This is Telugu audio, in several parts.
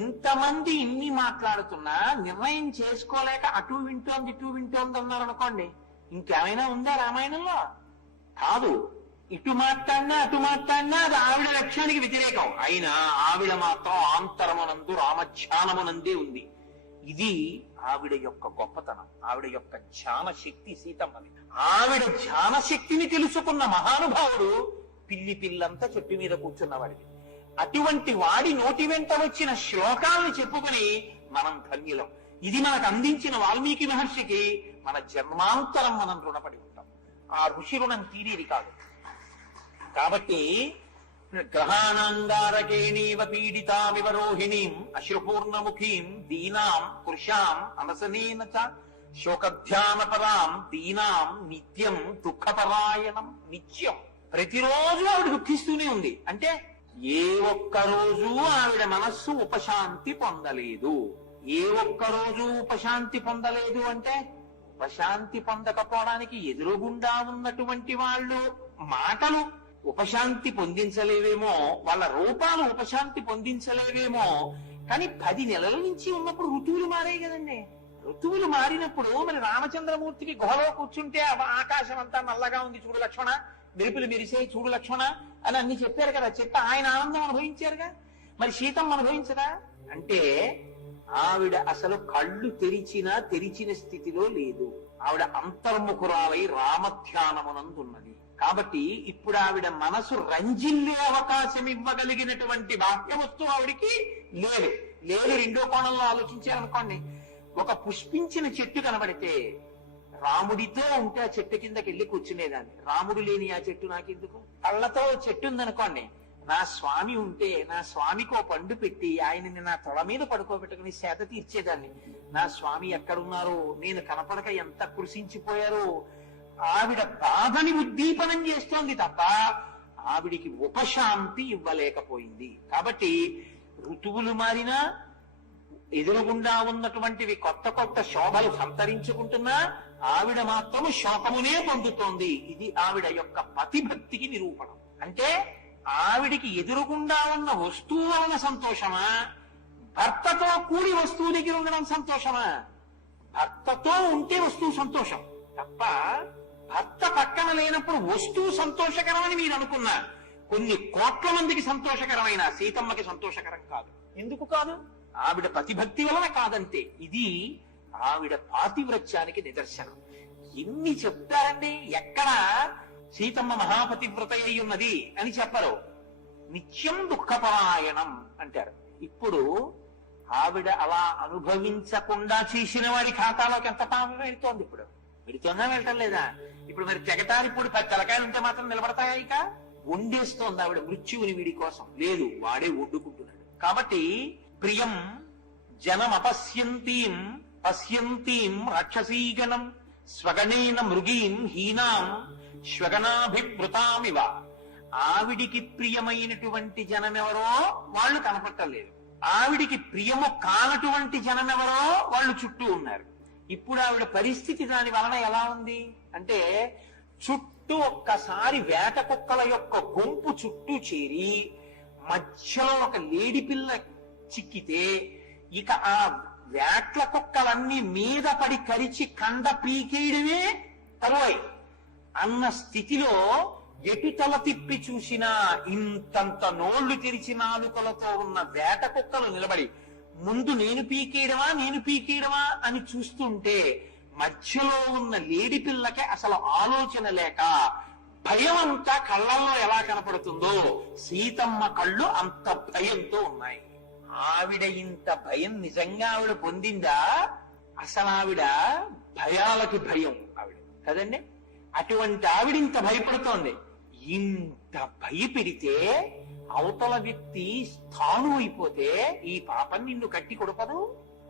ఇంతమంది ఇన్ని మాట్లాడుతున్నా నిర్ణయం చేసుకోలేక అటు ఇటు వింటోంది అన్నారు అనుకోండి, ఇంకేమైనా ఉందా రామాయణంలో? కాదు. ఇటు మాట్లాడినా అటు మాట్లాడినా అది ఆవిడ లక్ష్యానికి వ్యతిరేకం. అయినా ఆవిడ మాత్రం ఆంతరమునందు రామధ్యానమునందే ఉంది. ఇది ఆవిడ యొక్క గొప్పతనం, ఆవిడ యొక్క ధ్యాన శక్తి సీతమ్మది. ఆవిడ ధ్యాన శక్తిని తెలుసుకున్న మహానుభావుడు పిల్లంతా చెట్టు మీద కూర్చున్నవాడిది. అటువంటి వాడి నోటి వెంట వచ్చిన శ్లోకాలను చెప్పుకుని మనం ధన్యులం. ఇది మనకు అందించిన వాల్మీకి మహర్షికి మన జన్మాంతరం మనం రుణపడి ఉంటాం. ఆ ఋషి రుణం తీరేది కాదు. కాబట్టి గ్రహాణాంగారకేణీవ పీడితామివ రోహిణీం అశ్రుపూర్ణముఖీం దీనాం కృషాం అనసనేన చ శోకధ్యానపరాం దీనాం నిత్యం దుఃఖపరాయణం. నిత్యం ప్రతిరోజు ఆవిడ దుఃఖిస్తూనే ఉంది. అంటే ఏ ఒక్క రోజు ఆవిడ మనస్సు ఉపశాంతి పొందలేదు. ఏ ఒక్క రోజు ఉపశాంతి పొందలేదు అంటే ఉపశాంతి పొందకపోవడానికి ఎదురుగుండా ఉన్నటువంటి వాళ్ళు మాటలు ఉపశాంతి పొందించలేవేమో, వాళ్ళ రూపాలు ఉపశాంతి పొందించలేవేమో, కానీ 10 నెలల నుంచి ఉన్నప్పుడు ఋతువులు మారాయి కదండి. ఋతువులు మారినప్పుడు మరి రామచంద్రమూర్తికి గుహలో కూర్చుంటే ఆకాశం అంతా నల్లగా ఉంది చూడు లక్ష్మణ, మెరుపులు మెరిసే చూడు లక్ష్మణ అని అన్ని చెప్పారు కదా. చెప్పి ఆయన ఆనందం అనుభవించారుగా. మరి సీతమ్మ అనుభవించదా? అంటే ఆవిడ అసలు కళ్ళు తెరిచిన స్థితిలో లేదు. ఆవిడ అంతర్ముఖురాలై రామధ్యానమునందున్నది. కాబట్టి ఇప్పుడు ఆవిడ మనసు రంజిల్లే అవకాశం ఇవ్వగలిగినటువంటి బాహ్య వస్తువు ఆవిడికి లేదు. రెండో కోణంలో ఆలోచించారనుకోండి, ఒక పుష్పించిన చెట్టు కనబడితే రాముడితో ఉంటే ఆ చెట్టు కిందకి వెళ్ళి కూర్చునేదాన్ని. రాముడు లేని ఆ చెట్టు నాకెందుకు? కళ్ళతో చెట్టు ఉందనుకోండి, నా స్వామి ఉంటే నా స్వామికి ఓ పండు పెట్టి ఆయనని నా తొడ మీద పడుకోబెట్టుకుని సేద తీర్చేదాన్ని. నా స్వామి ఎక్కడున్నారో, నేను కనపడక ఎంత కృషించిపోయారో. ఆవిడ బాధని ఉద్దీపనం చేస్తోంది తప్ప ఆవిడికి ఉపశాంతి ఇవ్వలేకపోయింది. కాబట్టి ఋతువులు మారినా ఎదురుగుండా ఉన్నటువంటివి కొత్త శోభలు సంతరించుకుంటున్నా ఆవిడ మాత్రము శోకమునే పొందుతోంది. ఇది ఆవిడ యొక్క పతిభక్తికి నిరూపణం. అంటే ఆవిడికి ఎదురుగుండా ఉన్న వస్తువు వలన సంతోషమా, భర్తతో కూడి వస్తువు దగ్గర ఉండడం సంతోషమా? భర్తతో ఉంటే వస్తువు సంతోషం తప్ప భర్త పక్కన లేనప్పుడు వస్తువు సంతోషకరమని మీరు అనుకున్నా కొన్ని కోట్ల మందికి సంతోషకరమైన సీతమ్మకి సంతోషకరం కాదు. ఎందుకు కాదు? ఆవిడ ప్రతిభక్తి వలన కాదంతే. ఇది ఆవిడ పాతివ్రత్యానికి నిదర్శనం. ఎన్ని చెప్తారండి, ఎక్కడ సీతమ్మ మహాపతివ్రత అయి ఉన్నది అని చెప్పరు. నిత్యం దుఃఖపరాయణం అంటారు. ఇప్పుడు ఆవిడ అలా అనుభవించకుండా చేసిన వారి ఖాతాలోకి ఎంత పాపం వెళుతోంది? ఇప్పుడు వెళుతుందా వెళ్ళటం లేదా? ఇప్పుడు మరి తెగటారిప్పుడు 10 తలకాయలు ఉంటే మాత్రం నిలబడతాయా? ఇక వండేస్తోంది ఆవిడ మృత్యువుని వీడి కోసం. లేదు, వాడే వండుకుంటున్నాడు. కాబట్టి ప్రియం జనమపశ్యంతీం పశ్యంతీం రాక్షసీగణం స్వగణేన మృగీం హీనాం శ్వగనాభివృతామివ. ఆవిడికి ప్రియమైనటువంటి జనమెవరో వాళ్ళు కనపట్టలేదు, ఆవిడికి ప్రియము కానటువంటి జనమెవరో వాళ్ళు చుట్టూ ఉన్నారు. ఇప్పుడు ఆవిడ పరిస్థితి దాని వలన ఎలా ఉంది అంటే, చుట్టూ ఒక్కసారి వేట కుక్కల యొక్క గుంపు చుట్టూ చేరి మధ్యలో ఒక లేడి పిల్ల చిక్కితే ఇక ఆ వేట్ల కుక్కలన్నీ మీద పడి కరిచి కండ పీకేయడమే తరువాయి అన్న స్థితిలో ఎటు తల తిప్పి చూసినా ఇంతంత నోళ్లు తెరిచి నాలుకలతో ఉన్న వేట కుక్కలు నిలబడి ముందు నేను పీకేయడమా అని చూస్తుంటే మధ్యలో ఉన్న లేడి పిల్లకి అసలు ఆలోచన లేక భయం అంతా కళ్ళల్లో ఎలా కనపడుతుందో సీతమ్మ కళ్ళు అంత భయంతో ఉన్నాయి. ఆవిడ ఇంత భయం నిజంగా ఆవిడ పొందిందా? అసలు ఆవిడ భయాలకి భయం ఆవిడ కదండి. అటువంటి ఆవిడ ఇంత భయపడుతోంది. ఇంత భయపెడితే అవతల వ్యక్తి స్థాను అయిపోతే ఈ పాపం నిన్ను కట్టి కొడపదు.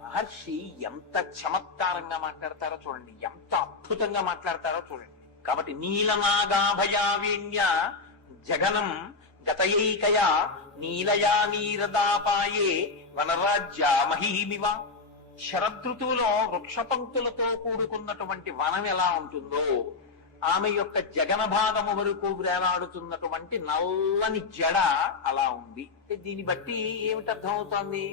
మహర్షి ఎంత చమత్కారంగా మాట్లాడతారో చూడండి, ఎంత అద్భుతంగా మాట్లాడతారో చూడండి. కాబట్టి నీలనాగాభయావేణ్య జగనం గతయైకయా నీలయా నీరదాపాయే వనరాజ్య మహీమివ. శరదృతువులో వృక్షపంక్తులతో కూడుకున్నటువంటి వనం ఎలా ఉంటుందో ఆమె యొక్క జగన భాగము వరకు వేలాడుతున్నటువంటి నల్లని జడ అలా ఉంది. దీన్ని బట్టి ఏమిటి అర్థమవుతోంది?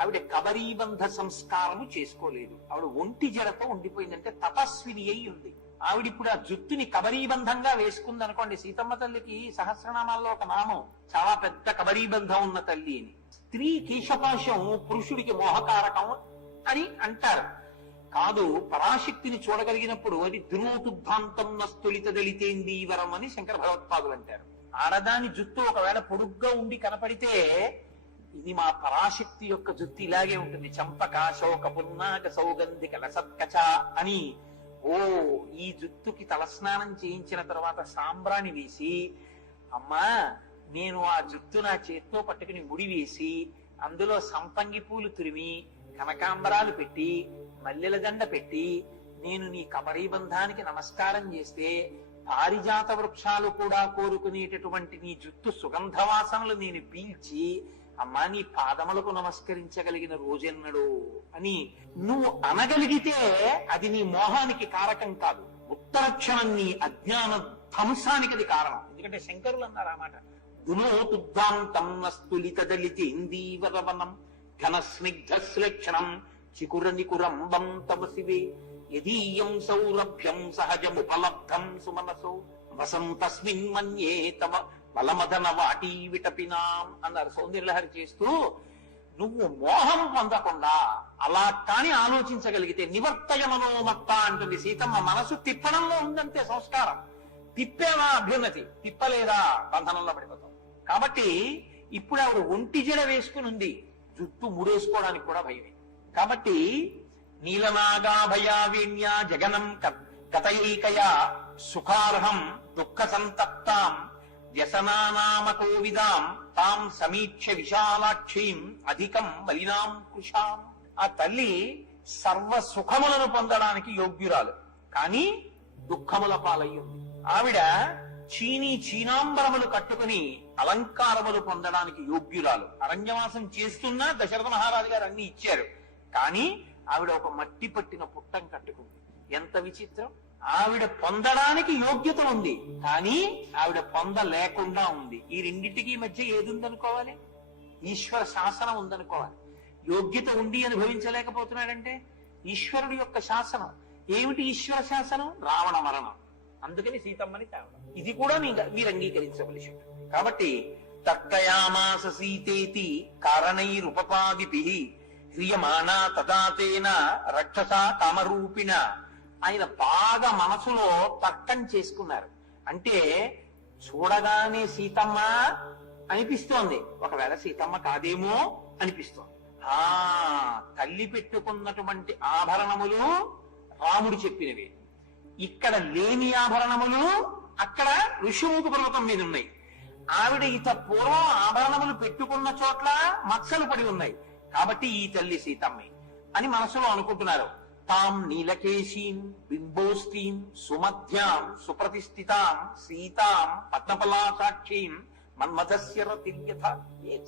ఆవిడ కబరీబంధ సంస్కారము చేసుకోలేదు. ఆవిడ ఒంటి జడతో ఉండిపోయిందంటే తపస్విని అయి ఉంది. ఆవిడ ఇప్పుడు ఆ జుత్తుని కబరీబంధంగా వేసుకుంది అనుకోండి. సీతమ్మ తల్లికి సహస్రనామాల్లో ఒక నామం, చాలా పెద్ద కబరీబంధం ఉన్న తల్లి అని. స్త్రీ కేశపాశం పురుషుడికి మోహకారకం అని అంటారు. కాదు, పరాశక్తిని చూడగలిగినప్పుడు అది దునోతుద్ధాంతం నస్తులిత దళితేందీవరం అని శంకర భగవత్పాదులు అంటారు. ఆడదాని జుత్తు ఒకవేళ పొడుగ్గా ఉండి కనపడితే ఇది మా పరాశక్తి యొక్క జుత్తు ఇలాగే ఉంటుంది. చంపక శోక పున్నాక సౌగంధిక లసత్కచ అని. ఓ, ఈ జుత్తుకి తలస్నానం చేయించిన తర్వాత సాంబ్రాణి వేసి, అమ్మా నేను ఆ జుత్తు నా చేత్తో పట్టుకుని ముడి వేసి అందులో సంపంగి పూలు తురిమి కనకాంబరాలు పెట్టి మల్లెల దండ పెట్టి నేను నీ కబరీబంధానికి నమస్కారం చేస్తే పారిజాత వృక్షాలు కూడా కోరుకునేటటువంటి నీ జుత్తు సుగంధవాసనలు నేను పీల్చి అమ్మా నీ పాదములకు నమస్కరించగలిగిన రోజెన్నడు అని నువ్వు అనగలిగితే అది నీ మోహానికి కారకం కాదు. ఉత్తరక్షణం నీ అజ్ఞాన ధ్వంసానికి అది కారణం. ఎందుకంటే శంకరులు అన్నారు ఆ మాట, దునోతుద్ధాంతం నస్తులిత దళిత ఇందీవరవనం ఘన స్నిగ్ధ శ్లేక్షణం చికుర నికురంబం తమసివే యదీయం సౌరభ్యం సహజముపలబ్ధం సుమనసో వసంతస్మిన్ మన్యే తమ బలమదన వాటి విటపినాం అన్నారు సౌందర్యలహరి చేస్తూ. నువ్వు మోహం పొందకుండా అలా కాని ఆలోచించగలిగితే నివర్తయ మనోమత్త అంటుంది సీతమ్మ. మనసు తిప్పడంలో ఉందంతే సంస్కారం. తిప్పేవా అభ్యున్నతి, తిప్పలేదా బంధనంలో పడిపోతాం. కాబట్టి ఇప్పుడు ఆవిడ ఒంటి జడ వేసుకుని ఉంది, జుట్టు ముడేసుకోవడానికి కూడా భయమే. కాబట్టి నీలనాగాభయావేణ్యా జగనం కథైకయా సుఖార్హం దుఃఖ సంతప్తాం వ్యసనానామకోవిదాం తాం సమీక్ష విశాలాక్షీం అధికం మలినాం కృషాం. ఆ తల్లి సర్వ సుఖములను పొందడానికి యోగ్యురాలు, కానీ దుఃఖముల పాలయ్యింది. ఆవిడ చీనాంబరములు కట్టుకుని అలంకారములు పొందడానికి యోగ్యురాలు. అరణ్యవాసం చేస్తున్నా దశరథ మహారాజు గారు అన్ని ఇచ్చారు, కానీ ఆవిడ ఒక మట్టి పట్టిన పుట్టం కట్టుకుంది. ఎంత విచిత్రం! ఆవిడ పొందడానికి యోగ్యత ఉంది, కానీ ఆవిడ పొందలేకుండా ఉంది. ఈ రెండింటికి మధ్య ఏది ఉందనుకోవాలి? ఈశ్వర శాసనం ఉందనుకోవాలి. యోగ్యత ఉండి అనుభవించలేకపోతున్నాడంటే ఈశ్వరుడి యొక్క శాసనం. ఏమిటి ఈశ్వర శాసనం? రావణ మరణం. అందుకని సీతమ్మని తేవడం, ఇది కూడా మీరు అంగీకరించవలసి ఉంటుంది. కాబట్టి తర్కయామాస సీతేతి కారణైరుపపాదిభిః హ్రియమానా తదాతేన రక్షసా కామరూపిణ. ఆయన బాగా మనసులో తర్కం చేసుకున్నారు. అంటే చూడగానే సీతమ్మ అనిపిస్తోంది, ఒకవేళ సీతమ్మ కాదేమో అనిపిస్తోంది. తల్లి పెట్టుకున్నటువంటి ఆభరణములు రాముడు చెప్పినవి, ఇక్కడ లేని ఆభరణములు అక్కడ ఋషిముఖ పర్వతం మీద ఉన్నాయి. ఆవిడ ఇత పూర్వం ఆభరణములు పెట్టుకున్న చోట్ల మచ్చలు పడి ఉన్నాయి, కాబట్టి ఈ తల్లి సీతమ్మే అని మనసులో అనుకుంటున్నారు. తాం నీలకేశీం బింబోస్తీం సుమధ్యాం సుప్రతిష్ఠితాం సీతాం పద్మపలాసాక్షీం మన్మథస్య రతిర్యథ.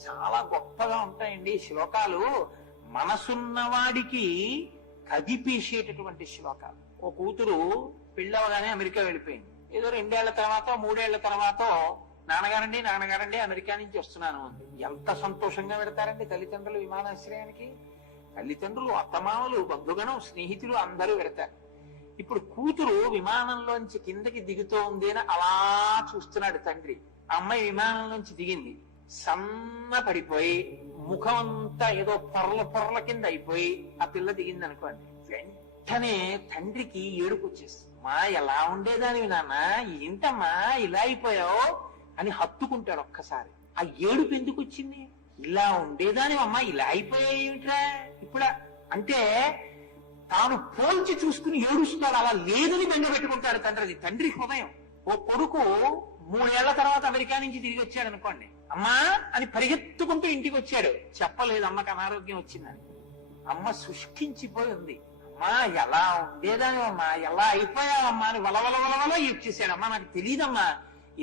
చాలా గొప్పగా ఉంటాయండి శ్లోకాలు, మనసున్నవాడికి కదిపేసేటటువంటి శ్లోకాలు. ఓ కూతురు పెళ్ళవగానే అమెరికా వెళ్ళిపోయింది. ఏదో 2 ఏళ్ల తర్వాత 3 ఏళ్ల తర్వాత నాన్నగారండి అమెరికా నుంచి వస్తున్నాను అంది. ఎంత సంతోషంగా పెడతారండి తల్లిదండ్రులు విమానాశ్రయానికి. తల్లిదండ్రులు, అత్తమామలు, బంధుగణం, స్నేహితులు అందరూ పెడతారు. ఇప్పుడు కూతురు విమానంలోంచి కిందకి దిగుతూ ఉంది అని అలా చూస్తున్నాడు తండ్రి. అమ్మాయి విమానంలోంచి దిగింది, సన్న పడిపోయి ముఖం అంతా ఏదో పొరల కింద అయిపోయి ఆ పిల్ల దిగింది అనుకోండి. వెంటనే తండ్రికి ఏడుపు వచ్చేస్తుంది. మా ఎలా ఉండేదానివి నాన్న, ఏంటమ్మా ఇలా అయిపోయావు అని హత్తుకుంటాడు ఒక్కసారి. ఆ ఏడుపు ఎందుకు వచ్చింది? ఇలా ఉండేదానివమ్మా ఇలా అయిపోయాయిట్రా ఇప్పుడు అంటే తాను పోల్చి చూసుకుని ఏడుస్తున్నాడు. అలా లేదని బెంగ పెట్టుకుంటాడు తండ్రి. అది తండ్రి హృదయం. ఓ కొడుకు 3 ఏళ్ల తర్వాత అమెరికా నుంచి తిరిగి వచ్చాడు అనుకోండి, అమ్మా అని పరిగెత్తుకుంటూ ఇంటికి వచ్చాడు. చెప్పలేదు అమ్మకి అనారోగ్యం వచ్చిందని. అమ్మ శుష్కించిపోయి ఉంది. అమ్మా ఎలా ఉండేదానివమ్మా, ఎలా అయిపోయావమ్మా అని వలవల ఏడ్చేశాడు. అమ్మా నాకు తెలియదమ్మా,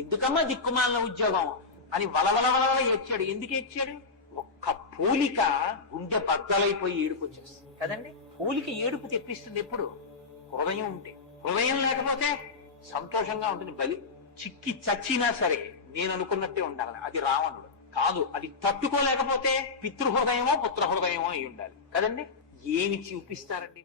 ఎందుకమ్మా దిక్కుమాలిన ఉద్యోగం అని వలవల ఏడ్చాడు. ఎందుకు ఏడ్చాడు? ఒక్క పోలిక గుండె బద్దలైపోయి ఏడుపు వచ్చేస్తుంది కదండి. పోలిక ఏడుపు తెప్పిస్తుంది ఎప్పుడు? హృదయం ఉంటే. హృదయం లేకపోతే సంతోషంగా ఉంటుంది. బలి చిక్కి చచ్చినా సరే నేను అనుకున్నట్టే ఉండాలి. అది రావణుడు. కాదు. అది తట్టుకోలేకపోతే పితృహృదయమో పుత్రహృదయమో అయి ఉండాలి కదండి. ఏమి చూపిస్తారండి